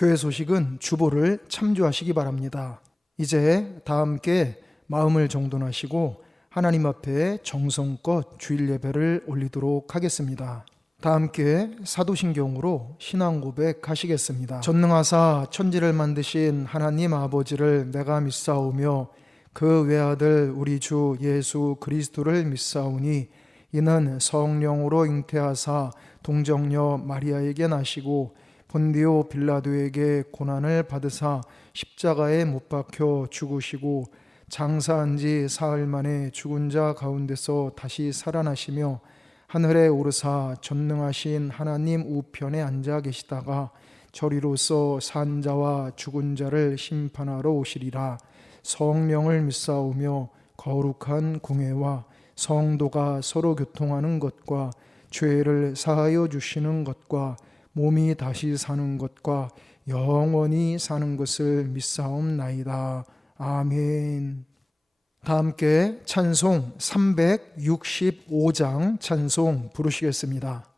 교회 소식은 주보를 참조하시기 바랍니다. 이제 다 함께 마음을 정돈하시고 하나님 앞에 정성껏 주일 예배를 올리도록 하겠습니다. 다 함께 사도신경으로 신앙 고백하시겠습니다. 전능하사 천지를 만드신 하나님 아버지를 내가 믿사오며 그 외아들 우리 주 예수 그리스도를 믿사오니 이는 성령으로 잉태하사 동정녀 마리아에게 나시고 본디오 빌라도에게 고난을 받으사 십자가에 못 박혀 죽으시고 장사한 지 사흘 만에 죽은 자 가운데서 다시 살아나시며 하늘에 오르사 전능하신 하나님 우편에 앉아 계시다가 저리로서 산 자와 죽은 자를 심판하러 오시리라. 성령을 믿사오며 거룩한 공회와 성도가 서로 교통하는 것과 죄를 사하여 주시는 것과 몸이 다시 사는 것과 영원히 사는 것을 믿사옵나이다. 아멘. 다 함께 찬송 365장 찬송 부르시겠습니다.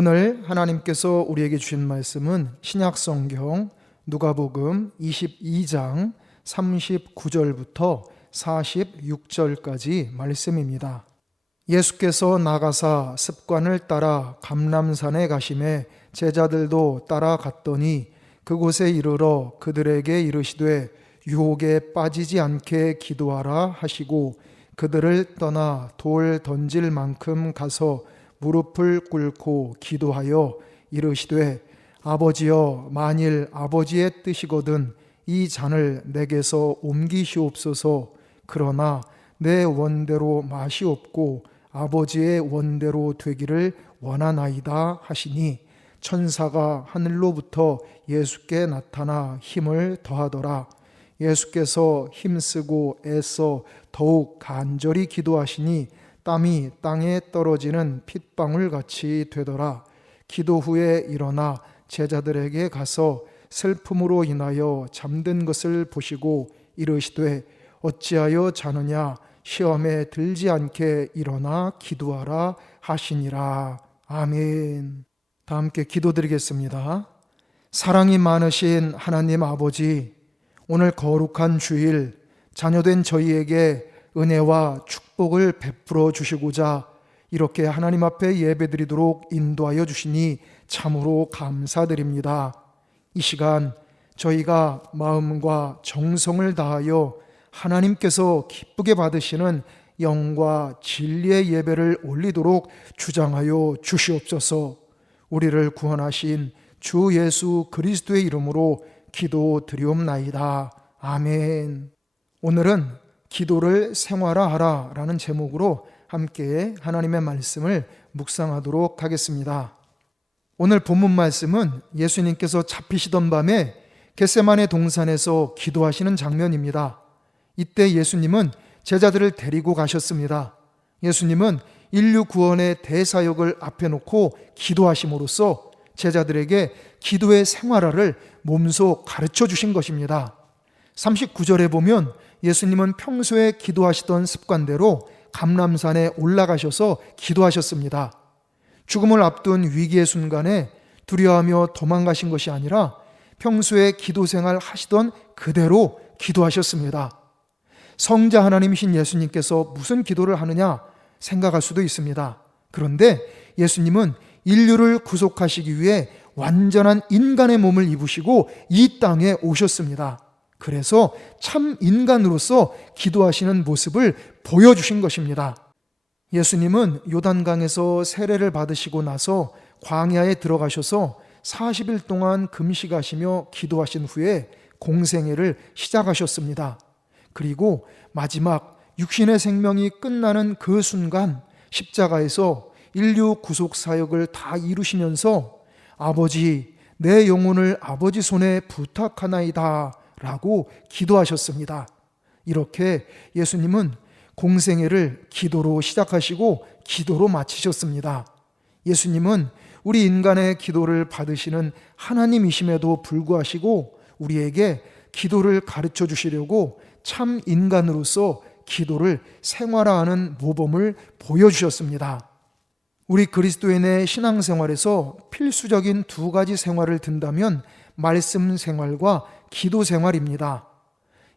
오늘 하나님께서 우리에게 주신 말씀은 신약성경 누가복음 22장 39절부터 46절까지 말씀입니다. 예수께서 나가사 습관을 따라 감람산에 가시매 제자들도 따라갔더니 그곳에 이르러 그들에게 이르시되 유혹에 빠지지 않게 기도하라 하시고 그들을 떠나 돌 던질 만큼 가서 무릎을 꿇고 기도하여 이르시되 아버지여 만일 아버지의 뜻이거든 이 잔을 내게서 옮기시옵소서. 그러나 내 원대로 마시옵고 아버지의 원대로 되기를 원하나이다 하시니 천사가 하늘로부터 예수께 나타나 힘을 더하더라. 예수께서 힘쓰고 애써 더욱 간절히 기도하시니 땀이 땅에 떨어지는 핏방울 같이 되더라. 기도 후에 일어나 제자들에게 가서 슬픔으로 인하여 잠든 것을 보시고 이르시되 어찌하여 자느냐, 시험에 들지 않게 일어나 기도하라 하시니라. 아멘. 다 함께 기도드리겠습니다. 사랑이 많으신 하나님 아버지, 오늘 거룩한 주일 자녀된 저희에게 은혜와 축복을 베풀어 주시고자 이렇게 하나님 앞에 예배드리도록 인도하여 주시니 참으로 감사드립니다. 이 시간 저희가 마음과 정성을 다하여 하나님께서 기쁘게 받으시는 영과 진리의 예배를 올리도록 주장하여 주시옵소서. 우리를 구원하신 주 예수 그리스도의 이름으로 기도드리옵나이다. 아멘. 오늘은 기도를 생활화하라 라는 제목으로 함께 하나님의 말씀을 묵상하도록 하겠습니다. 오늘 본문 말씀은 예수님께서 잡히시던 밤에 겟세마네 동산에서 기도하시는 장면입니다. 이때 예수님은 제자들을 데리고 가셨습니다. 예수님은 인류 구원의 대사역을 앞에 놓고 기도하심으로써 제자들에게 기도의 생활화를 몸소 가르쳐 주신 것입니다. 39절에 보면 예수님은 평소에 기도하시던 습관대로 감람산에 올라가셔서 기도하셨습니다. 죽음을 앞둔 위기의 순간에 두려워하며 도망가신 것이 아니라 평소에 기도 생활 하시던 그대로 기도하셨습니다. 성자 하나님이신 예수님께서 무슨 기도를 하느냐 생각할 수도 있습니다. 그런데 예수님은 인류를 구속하시기 위해 완전한 인간의 몸을 입으시고 이 땅에 오셨습니다. 그래서 참 인간으로서 기도하시는 모습을 보여주신 것입니다. 예수님은 요단강에서 세례를 받으시고 나서 광야에 들어가셔서 40일 동안 금식하시며 기도하신 후에 공생애를 시작하셨습니다. 그리고 마지막 육신의 생명이 끝나는 그 순간 십자가에서 인류 구속 사역을 다 이루시면서 아버지, 내 영혼을 아버지 손에 부탁하나이다 라고 기도하셨습니다. 이렇게 예수님은 공생애를 기도로 시작하시고 기도로 마치셨습니다. 예수님은 우리 인간의 기도를 받으시는 하나님이심에도 불구하시고 우리에게 기도를 가르쳐 주시려고 참 인간으로서 기도를 생활화하는 모범을 보여주셨습니다. 우리 그리스도인의 신앙생활에서 필수적인 두 가지 생활을 든다면 말씀 생활과 기도 생활입니다.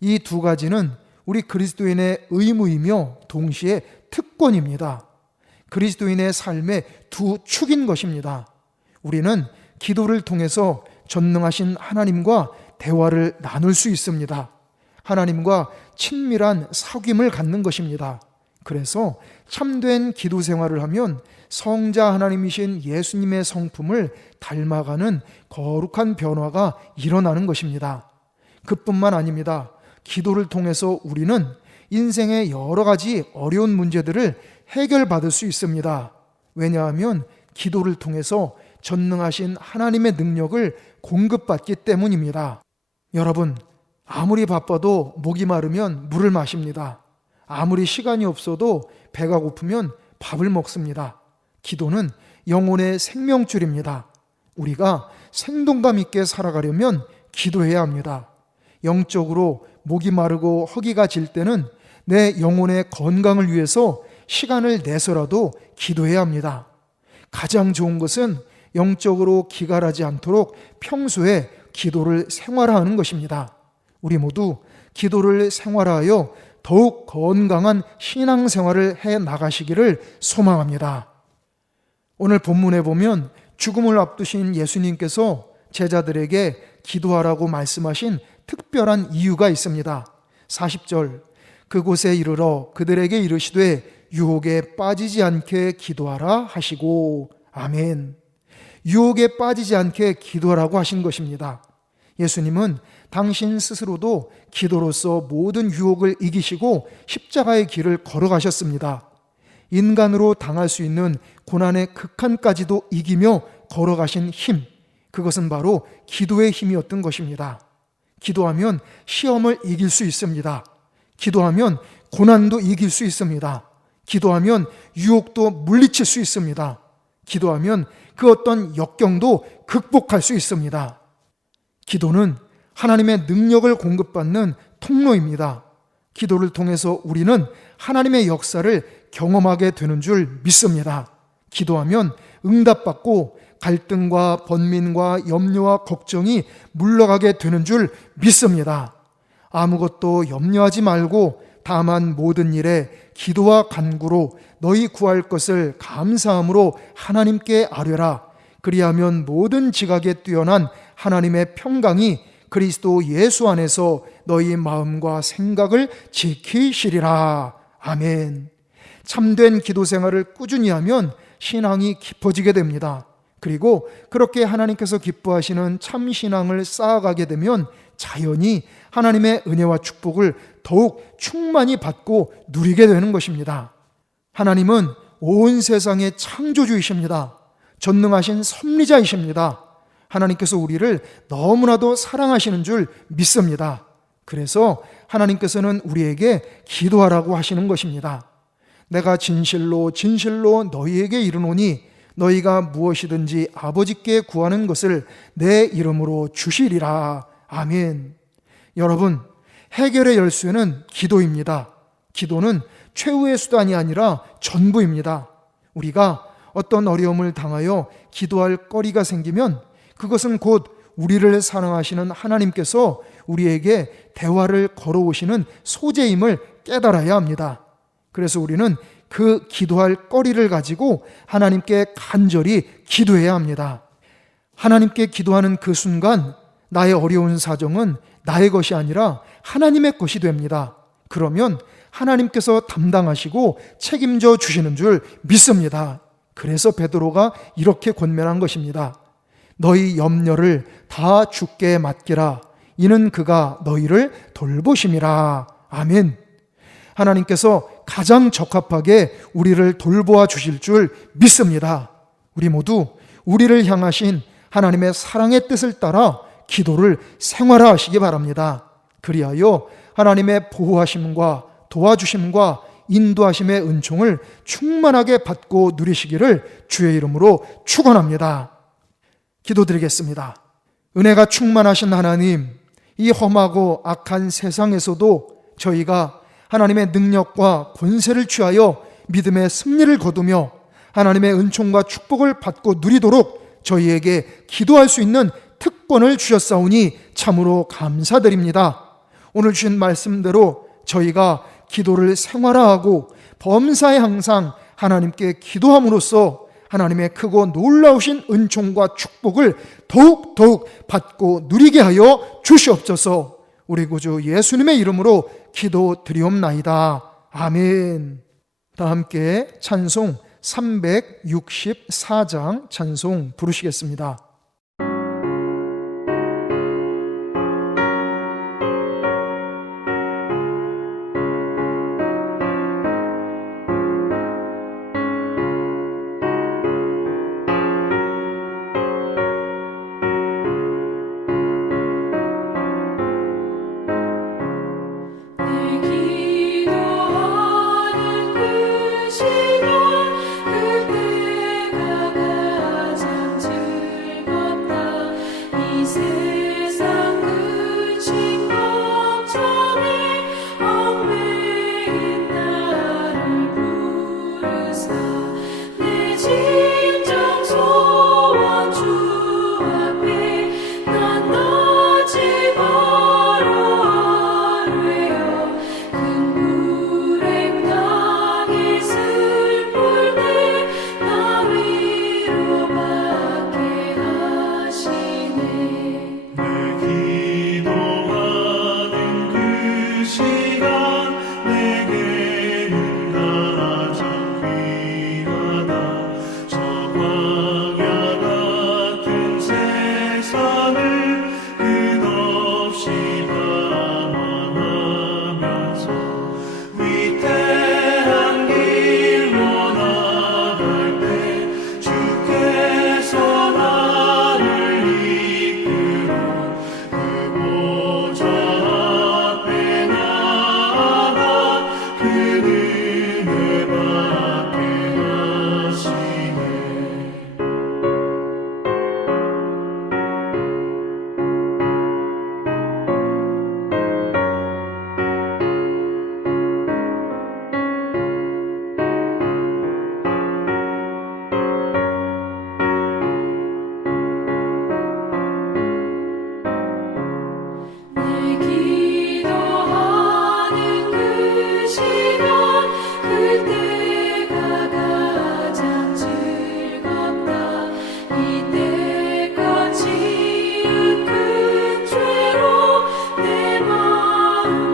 이 두 가지는 우리 그리스도인의 의무이며 동시에 특권입니다. 그리스도인의 삶의 두 축인 것입니다. 우리는 기도를 통해서 전능하신 하나님과 대화를 나눌 수 있습니다. 하나님과 친밀한 사귐을 갖는 것입니다. 그래서 참된 기도 생활을 하면 성자 하나님이신 예수님의 성품을 닮아가는 거룩한 변화가 일어나는 것입니다. 그뿐만 아닙니다. 기도를 통해서 우리는 인생의 여러 가지 어려운 문제들을 해결받을 수 있습니다. 왜냐하면 기도를 통해서 전능하신 하나님의 능력을 공급받기 때문입니다. 여러분, 아무리 바빠도 목이 마르면 물을 마십니다. 아무리 시간이 없어도 배가 고프면 밥을 먹습니다. 기도는 영혼의 생명줄입니다. 우리가 생동감 있게 살아가려면 기도해야 합니다. 영적으로 목이 마르고 허기가 질 때는 내 영혼의 건강을 위해서 시간을 내서라도 기도해야 합니다. 가장 좋은 것은 영적으로 기갈하지 않도록 평소에 기도를 생활화하는 것입니다. 우리 모두 기도를 생활화하여 더욱 건강한 신앙생활을 해 나가시기를 소망합니다. 오늘 본문에 보면 죽음을 앞두신 예수님께서 제자들에게 기도하라고 말씀하신 특별한 이유가 있습니다. 40절, 그곳에 이르러 그들에게 이르시되 유혹에 빠지지 않게 기도하라 하시고. 아멘. 유혹에 빠지지 않게 기도하라고 하신 것입니다. 예수님은 당신 스스로도 기도로서 모든 유혹을 이기시고 십자가의 길을 걸어가셨습니다. 인간으로 당할 수 있는 고난의 극한까지도 이기며 걸어가신 힘, 그것은 바로 기도의 힘이었던 것입니다. 기도하면 시험을 이길 수 있습니다. 기도하면 고난도 이길 수 있습니다. 기도하면 유혹도 물리칠 수 있습니다. 기도하면 그 어떤 역경도 극복할 수 있습니다. 기도는 하나님의 능력을 공급받는 통로입니다. 기도를 통해서 우리는 하나님의 역사를 경험하게 되는 줄 믿습니다. 기도하면 응답받고 갈등과 번민과 염려와 걱정이 물러가게 되는 줄 믿습니다. 아무것도 염려하지 말고 다만 모든 일에 기도와 간구로 너희 구할 것을 감사함으로 하나님께 아뢰라. 그리하면 모든 지각에 뛰어난 하나님의 평강이 그리스도 예수 안에서 너희 마음과 생각을 지키시리라. 아멘. 참된 기도 생활을 꾸준히 하면 신앙이 깊어지게 됩니다. 그리고 그렇게 하나님께서 기뻐하시는 참 신앙을 쌓아가게 되면 자연히 하나님의 은혜와 축복을 더욱 충만히 받고 누리게 되는 것입니다. 하나님은 온 세상의 창조주이십니다. 전능하신 섭리자이십니다. 하나님께서 우리를 너무나도 사랑하시는 줄 믿습니다. 그래서 하나님께서는 우리에게 기도하라고 하시는 것입니다. 내가 진실로 진실로 너희에게 이르노니 너희가 무엇이든지 아버지께 구하는 것을 내 이름으로 주시리라. 아멘. 여러분, 해결의 열쇠는 기도입니다. 기도는 최후의 수단이 아니라 전부입니다. 우리가 어떤 어려움을 당하여 기도할 거리가 생기면 그것은 곧 우리를 사랑하시는 하나님께서 우리에게 대화를 걸어오시는 소재임을 깨달아야 합니다. 그래서 우리는 그 기도할 거리를 가지고 하나님께 간절히 기도해야 합니다. 하나님께 기도하는 그 순간 나의 어려운 사정은 나의 것이 아니라 하나님의 것이 됩니다. 그러면 하나님께서 담당하시고 책임져 주시는 줄 믿습니다. 그래서 베드로가 이렇게 권면한 것입니다. 너희 염려를 다 주께 맡기라. 이는 그가 너희를 돌보심이라. 아멘. 하나님께서 가장 적합하게 우리를 돌보아 주실 줄 믿습니다. 우리 모두 우리를 향하신 하나님의 사랑의 뜻을 따라 기도를 생활화하시기 바랍니다. 그리하여 하나님의 보호하심과 도와주심과 인도하심의 은총을 충만하게 받고 누리시기를 주의 이름으로 축원합니다. 기도드리겠습니다. 은혜가 충만하신 하나님, 이 험하고 악한 세상에서도 저희가 하나님의 능력과 권세를 취하여 믿음의 승리를 거두며 하나님의 은총과 축복을 받고 누리도록 저희에게 기도할 수 있는 특권을 주셨사오니 참으로 감사드립니다. 오늘 주신 말씀대로 저희가 기도를 생활화하고 범사에 항상 하나님께 기도함으로써 하나님의 크고 놀라우신 은총과 축복을 더욱 받고 누리게 하여 주시옵소서. 우리 구주 예수님의 이름으로 기도드리옵나이다. 아멘. 다 함께 찬송 364장 찬송 부르시겠습니다. 그때가 가장 즐거워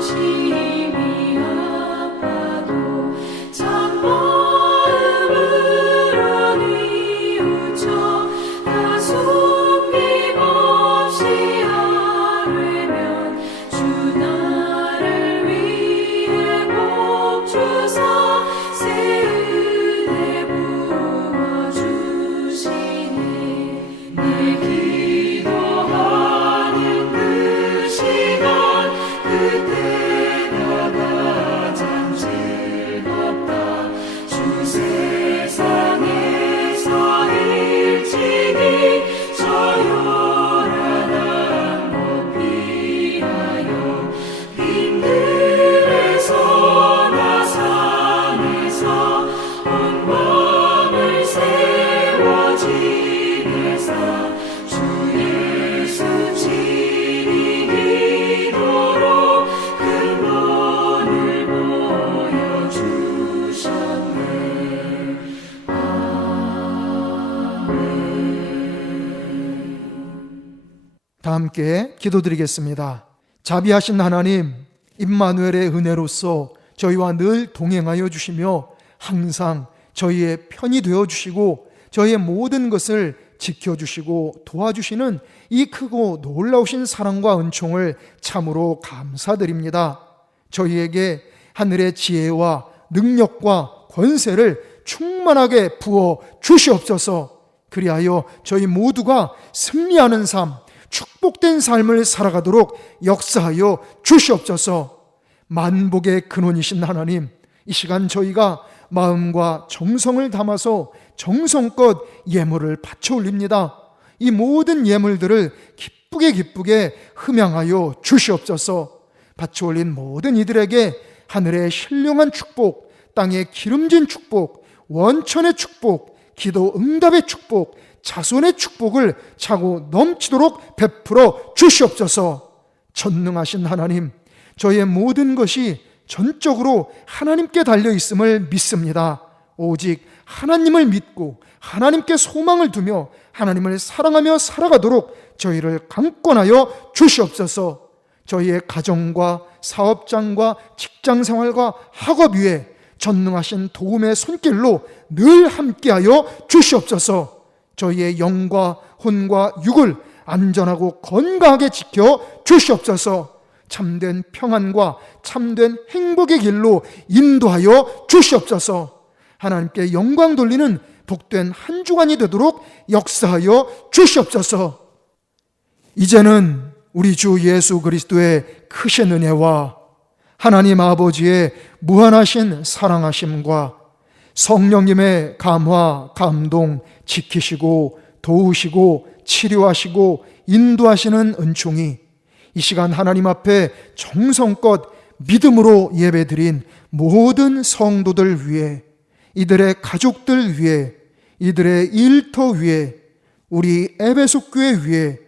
심히 아파도 참 마음으로 뉘우쳐 다 숨김없이 아뢰면 주 나를 위해 복 주사 새 은혜 부어주시네. 내 기도하는 그 시간 그때가 가장 즐겁다. 주 세상에서 일찍이 저 요란한 곳 피하여 빈들에서나 산에서 온 밤을 세워 지내사 주 예수 친히 기도로 큰 돈을 보여주셨네. 다 함께 기도드리겠습니다. 자비하신 하나님, 임마누엘의 은혜로서 저희와 늘 동행하여 주시며 항상 저희의 편이 되어 주시고 저희의 모든 것을 지켜주시고 도와주시는 이 크고 놀라우신 사랑과 은총을 참으로 감사드립니다. 저희에게 하늘의 지혜와 능력과 권세를 충만하게 부어 주시옵소서. 그리하여 저희 모두가 승리하는 삶, 축복된 삶을 살아가도록 역사하여 주시옵소서. 만복의 근원이신 하나님, 이 시간 저희가 마음과 정성을 담아서 정성껏 예물을 바쳐 올립니다. 이 모든 예물들을 기쁘게 흠양하여 주시옵소서. 바쳐 올린 모든 이들에게 하늘의 신령한 축복, 땅의 기름진 축복, 원천의 축복, 기도 응답의 축복, 자손의 축복을 차고 넘치도록 베풀어 주시옵소서. 전능하신 하나님, 저희의 모든 것이 전적으로 하나님께 달려 있음을 믿습니다. 오직 하나님을 믿고 하나님께 소망을 두며 하나님을 사랑하며 살아가도록 저희를 강권하여 주시옵소서. 저희의 가정과 사업장과 직장생활과 학업 위에 전능하신 도움의 손길로 늘 함께하여 주시옵소서. 저희의 영과 혼과 육을 안전하고 건강하게 지켜 주시옵소서. 참된 평안과 참된 행복의 길로 인도하여 주시옵소서. 하나님께 영광 돌리는 복된 한 주간이 되도록 역사하여 주시옵소서. 이제는 우리 주 예수 그리스도의 크신 은혜와 하나님 아버지의 무한하신 사랑하심과 성령님의 감화, 감동, 지키시고 도우시고 치료하시고 인도하시는 은총이 이 시간 하나님 앞에 정성껏 믿음으로 예배드린 모든 성도들 위해, 이들의 가족들 위해, 이들의 일터 위해, 우리 에베소 교회 위해,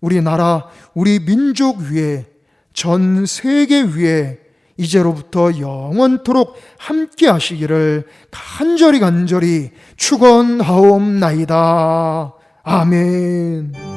우리나라, 우리 민족 위해, 전 세계 위해 이제로부터 영원토록 함께 하시기를 간절히 축원하옵나이다. 아멘.